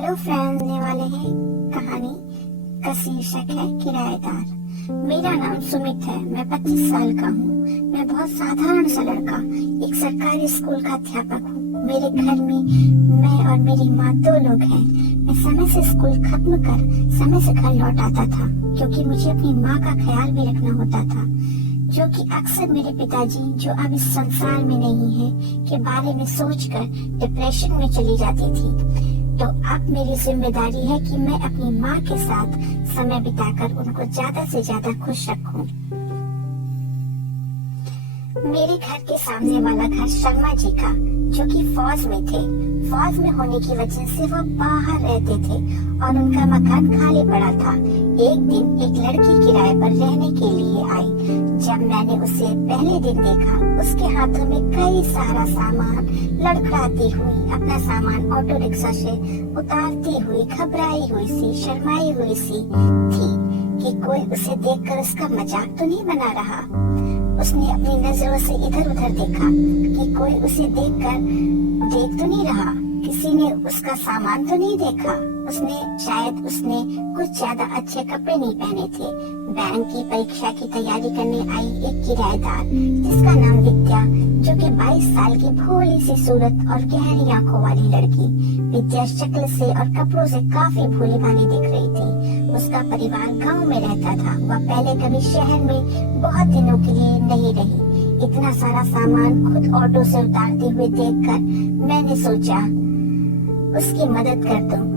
Hello friends, होने वाले हैं कहानी का शीर्षक है किराएदार। मेरा नाम सुमित है। मैं 25 साल का हूँ। मैं बहुत साधारण सा लड़का एक सरकारी स्कूल का अध्यापक हूँ। मेरे घर में मैं और मेरी माँ 2 लोग हैं। मैं समय से स्कूल खत्म कर समय से घर लौट आता था, क्योंकि मुझे अपनी माँ का ख्याल भी रखना होता था, जो कि अक्सर मेरे पिताजी, जो अब इस संसार में नहीं है, के बारे में सोचकर डिप्रेशन में चली जाती थी। तो अब मेरी जिम्मेदारी है कि मैं अपनी माँ के साथ समय बिताकर उनको ज्यादा से ज्यादा खुश रखूं। मेरे घर के सामने वाला घर शर्मा जी का, जो कि फौज में थे। फौज में होने की वजह से वो बाहर रहते थे और उनका मकान खाली पड़ा था। एक दिन एक लड़की किराए पर रहने के लिए आई। जब मैंने उसे पहले दिन देखा, उसके हाथों में कई सारा सामान लड़खड़ाती हुई अपना सामान ऑटो रिक्शा से उतारती हुई घबराई हुई सी, शर्माई हुई सी थी कि कोई उसे देखकर उसका मजाक तो नहीं बना रहा। उसने अपनी नजरों से इधर उधर देखा कि कोई उसे देख तो नहीं रहा, किसी ने उसका सामान तो नहीं देखा। उसने कुछ ज्यादा अच्छे कपड़े नहीं पहने थे। बैंक की परीक्षा की तैयारी करने आई एक किराएदार, जिसका नाम विद्या, जो कि 22 साल की भोली सी सूरत और गहरी आंखों वाली लड़की। विद्या शक्ल से और कपड़ों से काफी भोली भाली दिख रही थी। उसका परिवार गांव में रहता था। वह पहले कभी शहर में बहुत दिनों के लिए नहीं रही। इतना सारा सामान खुद ऑटो से उतारते हुए देखकर मैंने सोचा उसकी मदद कर दूं।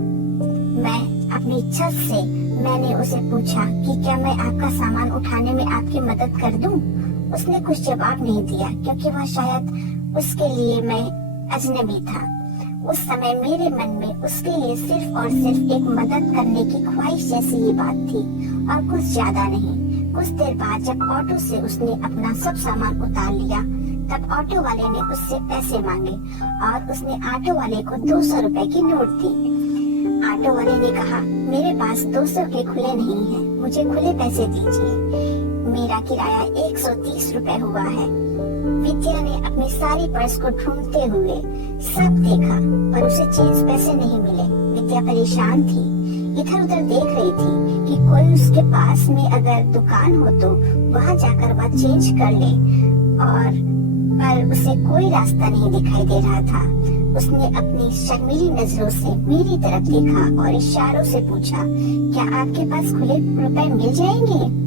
मैं अपनी छत से मैंने उसे पूछा कि क्या मैं आपका सामान उठाने में आपकी मदद कर दूं? उसने कुछ जवाब नहीं दिया, क्योंकि वह शायद उसके लिए मैं अजनबी था। उस समय मेरे मन में उसके लिए सिर्फ और सिर्फ एक मदद करने की ख्वाहिश जैसी ही बात थी, और कुछ ज्यादा नहीं। कुछ देर बाद जब ऑटो से उसने अपना सब सामान उतार लिया, तब ऑटो वाले ने उससे पैसे मांगे और उसने ऑटो वाले को 200 रुपए की नोट दी। ऑटो वाले ने कहा, मेरे पास 200 के खुले नहीं हैं, मुझे खुले पैसे दीजिए। मेरा किराया 130 रुपए हुआ है। विद्या ने अपनी सारी पर्स को ढूंढते हुए सब देखा, पर उसे चेंज पैसे नहीं मिले। विद्या परेशान थी, इधर उधर देख रही थी कि कोई उसके पास में अगर दुकान हो तो वहां जाकर वह चेंज कर ले, पर उसे कोई रास्ता नहीं दिखाई दे रहा था। उसने अपनी शर्मीली नजरों से मेरी तरफ देखा और इशारों से पूछा, क्या आपके पास खुले रुपए मिल जाएंगे?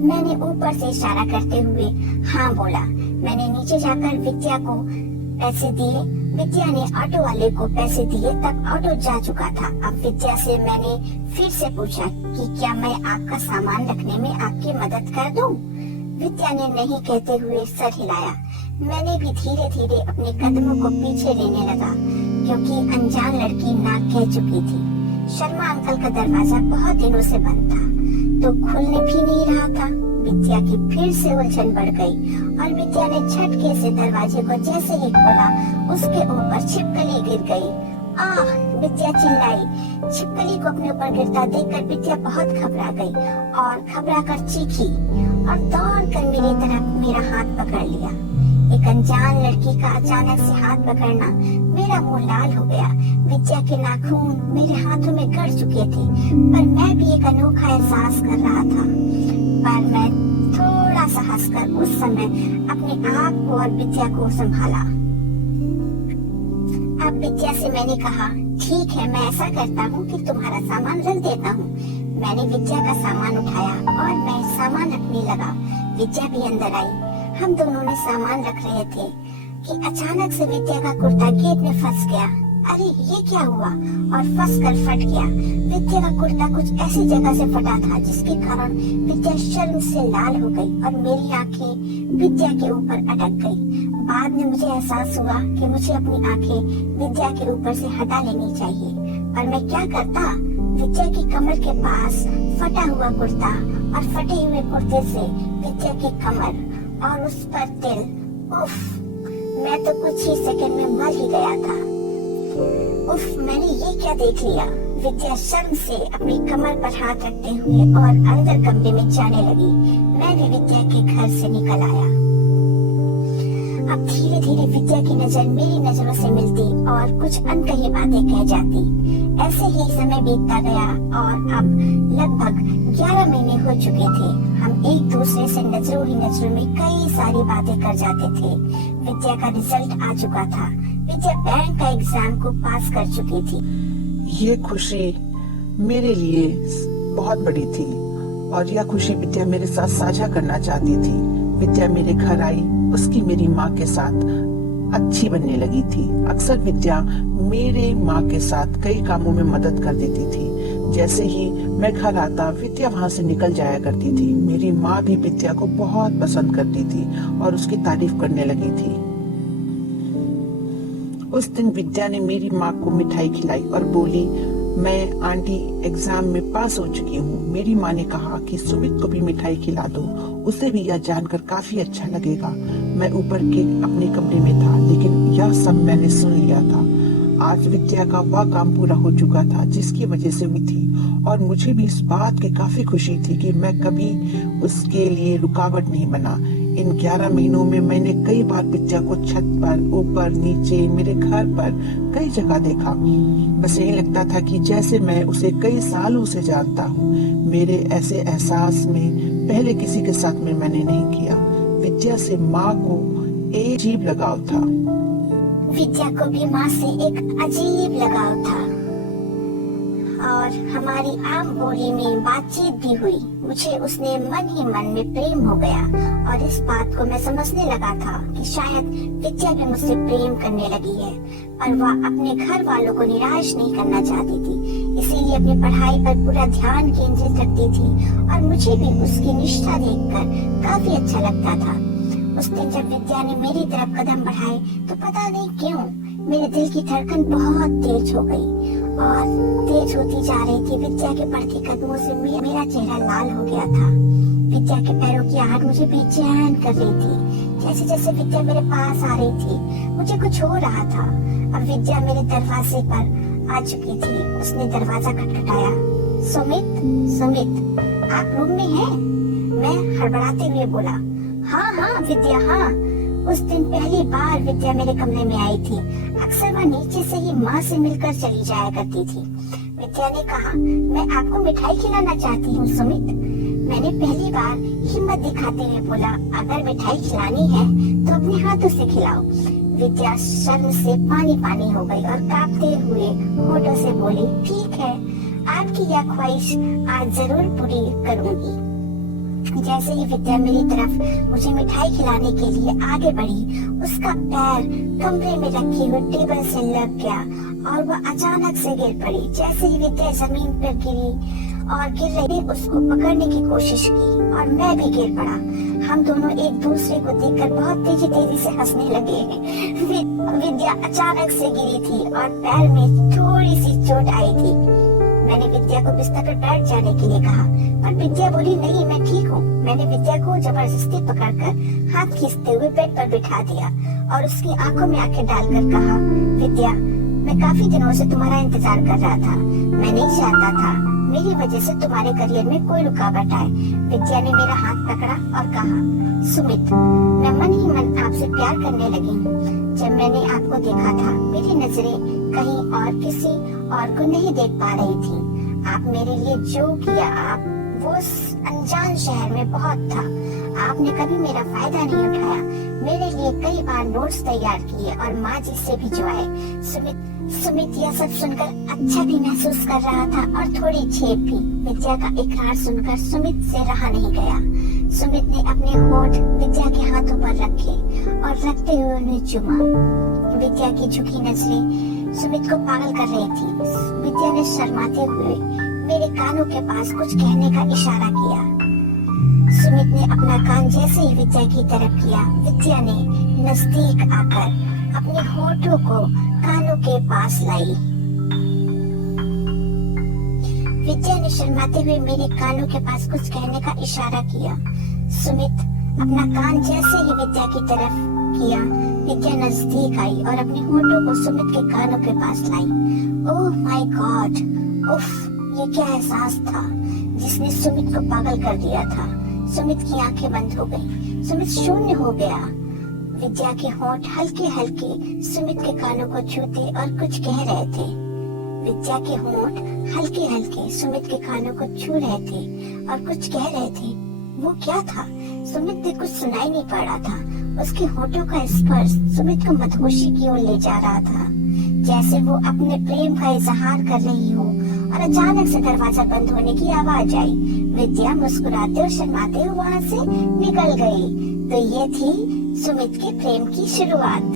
मैंने ऊपर से इशारा करते हुए हाँ बोला। मैंने नीचे जाकर विद्या को पैसे दिए। विद्या ने ऑटो वाले को पैसे दिए। तब ऑटो जा चुका था। अब विद्या से मैंने फिर से पूछा कि क्या मैं आपका सामान रखने में आपकी मदद कर दूं? विद्या ने नहीं कहते हुए सर हिलाया। मैंने भी धीरे धीरे अपने कदमों को पीछे लेने लगा, क्योंकि अनजान लड़की ना कह चुकी थी। शर्मा अंकल का दरवाजा बहुत दिनों से बंद था, तो खुलने भी नहीं रहा था। विद्या की फिर से उलझन बढ़ गई और विद्या ने झटके से दरवाजे को जैसे ही खोला, उसके ऊपर छिपकली गिर गई। आह! विद्या चिल्लाई। छिपकली को अपने ऊपर गिरता देखकर विद्या बहुत घबरा गई और घबरा कर चीखी और दौड़कर मेरी तरफ मेरा हाथ पकड़ लिया। एक अनजान लड़की का अचानक से हाथ पकड़ना, मेरा मुंह लाल हो गया। विद्या के नाखून मेरे हाथों में गड़ चुके थे, पर मैं भी एक अनोखा एहसास कर रहा था। पर मैं थोड़ा सा हंसकर उस समय अपने आप को और विद्या को संभाला। अब विद्या से मैंने कहा, ठीक है, मैं ऐसा करता हूँ कि तुम्हारा सामान रख देता हूँ। मैंने विद्या का सामान उठाया और मैं सामान रखने लगा। विद्या भी अंदर आई। हम दोनों ने सामान रख रहे थे कि अचानक से विद्या का कुर्ता गेट में फंस गया। अरे ये क्या हुआ? और फंस कर फट गया। विद्या का कुर्ता कुछ ऐसी जगह से फटा था जिसके कारण विद्या शर्म से लाल हो गई और मेरी आंखें विद्या के ऊपर अटक गई। बाद में मुझे एहसास हुआ कि मुझे अपनी आंखें विद्या के ऊपर से हटा लेनी चाहिए, पर मैं क्या करता? विद्या की कमर के पास फटा हुआ कुर्ता और फटे हुए कुर्ते से विद्या की कमर और उस पर तिल। उफ! मैं तो कुछ ही सेकंड में मर ही गया था। उफ! मैंने ये क्या देख लिया? विद्या शर्म से अपनी कमर पर हाथ रखते हुए और अंदर कमरे में जाने लगी। मैं भी विद्या के घर से निकल आया। अब धीरे धीरे विद्या की नजर मेरी नजरों से मिलती और कुछ अनकही बातें कह जाती। ऐसे ही समय बीतता गया और अब लगभग 11 महीने हो चुके थे। हम एक दूसरे से नजरों ही नजरों में कई सारी बातें कर जाते थे। विद्या का रिजल्ट आ चुका था। विद्या बैंक का एग्जाम को पास कर चुकी थी। ये खुशी मेरे लिए बहुत बड़ी थी और यह खुशी विद्या मेरे साथ साझा करना चाहती थी। विद्या मेरे घर आई, उसकी मेरी माँ के साथ अच्छी बनने लगी थी। अक्सर विद्या मेरे माँ के साथ कई कामों में मदद कर देती थी। जैसे ही मैं घर आता, विद्या वहाँ से निकल जाया करती थी। मेरी माँ भी विद्या को बहुत पसंद करती थी और उसकी तारीफ करने लगी थी। उस दिन विद्या ने मेरी माँ को मिठाई खिलाई और बोली, मैं आंटी एग्जाम में पास हो चुकी हूँ। मेरी माँ ने कहा कि सुमित को भी मिठाई खिला दो, उसे भी यह जानकर काफी अच्छा लगेगा। मैं ऊपर के अपने कमरे में था, लेकिन यह सब मैंने सुन लिया था। आज विद्या का वह काम पूरा हो चुका था जिसकी वजह से हुई थी और मुझे भी इस बात की काफी खुशी थी कि मैं कभी उसके लिए रुकावट नहीं बना। इन 11 महीनों में मैंने कई बार विद्या को छत पर, ऊपर, नीचे, मेरे घर पर कई जगह देखा। बस यही लगता था कि जैसे मैं उसे कई सालों से जानता हूँ। मेरे ऐसे एहसास में पहले किसी के साथ में मैंने नहीं किया। विद्या से माँ को एक अजीब लगाव था। विद्या को भी माँ से एक अजीब लगाव था और हमारी आम बोली में बातचीत भी हुई। मुझे उसने मन ही मन में प्रेम हो गया और इस बात को मैं समझने लगा था कि शायद विद्या भी मुझसे प्रेम करने लगी है, पर वह अपने घर वालों को निराश नहीं करना चाहती थी। इसीलिए अपनी पढ़ाई पर पूरा ध्यान केंद्रित रखती थी और मुझे भी उसकी निष्ठा देखकर काफी अच्छा लगता था। उस दिन जब विद्या ने मेरी तरफ कदम बढ़ाए तो पता नहीं क्यों मेरे दिल की धड़कन बहुत तेज हो गई और तेज होती जा रही थी। विद्या के बढ़ते कदमों से मेरा चेहरा लाल हो गया था। विद्या के पैरों की आहट मुझे बेचैन कर रही थी। जैसे जैसे विद्या मेरे पास आ रही थी मुझे कुछ हो रहा था। अब विद्या मेरे दरवाजे पर आ चुकी थी। उसने दरवाजा खटखटाया। सुमित, सुमित, आप रूम में हैं? मैं हड़बड़ाते हुए बोला, हाँ हाँ विद्या, हाँ। उस दिन पहली बार विद्या मेरे कमरे में आई थी। अक्सर वह नीचे से ही माँ से मिलकर चली जाया करती थी। विद्या ने कहा, मैं आपको मिठाई खिलाना चाहती हूँ सुमित। मैंने पहली बार हिम्मत दिखाते हुए बोला, अगर मिठाई खिलानी है तो अपने हाथों से खिलाओ। विद्या शर्म से पानी पानी हो गई और कांपते हुए होठों से बोली, ठीक है, आपकी यह ख्वाहिश आज जरूर पूरी करूंगी। जैसे ही विद्या मेरी तरफ मुझे मिठाई खिलाने के लिए आगे बढ़ी, उसका पैर कमरे में रखी हुई टेबल से लग गया और वह अचानक से गिर पड़ी। जैसे ही विद्या जमीन पर गिरी और गिर रही, उसको पकड़ने की कोशिश की और मैं भी गिर पड़ा। हम दोनों एक दूसरे को देखकर बहुत तेजी तेजी से हंसने लगे। विद्या अचानक से गिरी थी और पैर में थोड़ी सी चोट आई थी। मैंने विद्या को बिस्तर पर बैठ जाने के लिए कहा, पर विद्या बोली, नहीं, मैं ठीक हूँ। मैंने विद्या को जबरदस्ती पकड़कर हाथ खींचते हुए बेड पर बिठा दिया और उसकी आंखों में आंखें डालकर कहा, विद्या, मैं काफी दिनों से तुम्हारा इंतजार कर रहा था। मैं नहीं चाहता था मेरी वजह से तुम्हारे करियर में कोई रुकावट आए। विद्या ने मेरा हाथ पकड़ा और कहा, सुमित, मैं मन ही मन आपसे प्यार करने लगी हूँ। जब मैंने आपको देखा था मेरी नजरें कहीं और किसी और को नहीं देख पा रही थी। आप मेरे लिए जो किया, आप वो अनजान शहर में बहुत था। आपने कभी मेरा फायदा नहीं उठाया। मेरे लिए कई बार नोट्स तैयार किए और माँ जी से भिजवाए। सुमित यह सब सुनकर अच्छा भी महसूस कर रहा था और थोड़ी झेप भी। विद्या का इकरार सुनकर सुमित से रहा नहीं गया। सुमित ने अपने होठ विद्या के हाथों पर रखे और रखते हुए उन्हें चूमा। विद्या की झुकी नजरें सुमित को पागल कर रही थी। विद्या ने शर्माते हुए मेरे कानों के पास कुछ कहने का इशारा किया। सुमित ने अपना कान जैसे ही विद्या की तरफ किया, विद्या ने नजदीक आकर अपने होठों को कानों के पास लाई। विद्या ने शर्माते हुए मेरे कानों के पास कुछ कहने का इशारा किया। सुमित अपना कान जैसे ही विद्या की तरफ किया, विद्या नजदीक आई और अपने होठों को सुमित के कानों के पास लाई। ओह माय गॉड, उफ, ये क्या एहसास था जिसने सुमित को पागल कर दिया था। सुमित की आंखें बंद हो गई। सुमित शून्य हो गया। विद्या के होंठ हल्के हल्के सुमित के कानों को छूते और कुछ कह रहे थे। विद्या के होंठ हल्के हल्के सुमित के कानों को छू रहे थे और कुछ कह रहे थे। वो क्या था? सुमित ने कुछ सुनाई नहीं पड़ रहा था। उसके होठों का स्पर्श सुमित को मदहोशी की ओर ले जा रहा था, जैसे वो अपने प्रेम का इजहार कर रही हो। और अचानक से दरवाजा बंद होने की आवाज आई। विद्या मुस्कुराते और शर्माते वहां से निकल गई। तो ये थी सुमित के प्रेम की शुरुआत।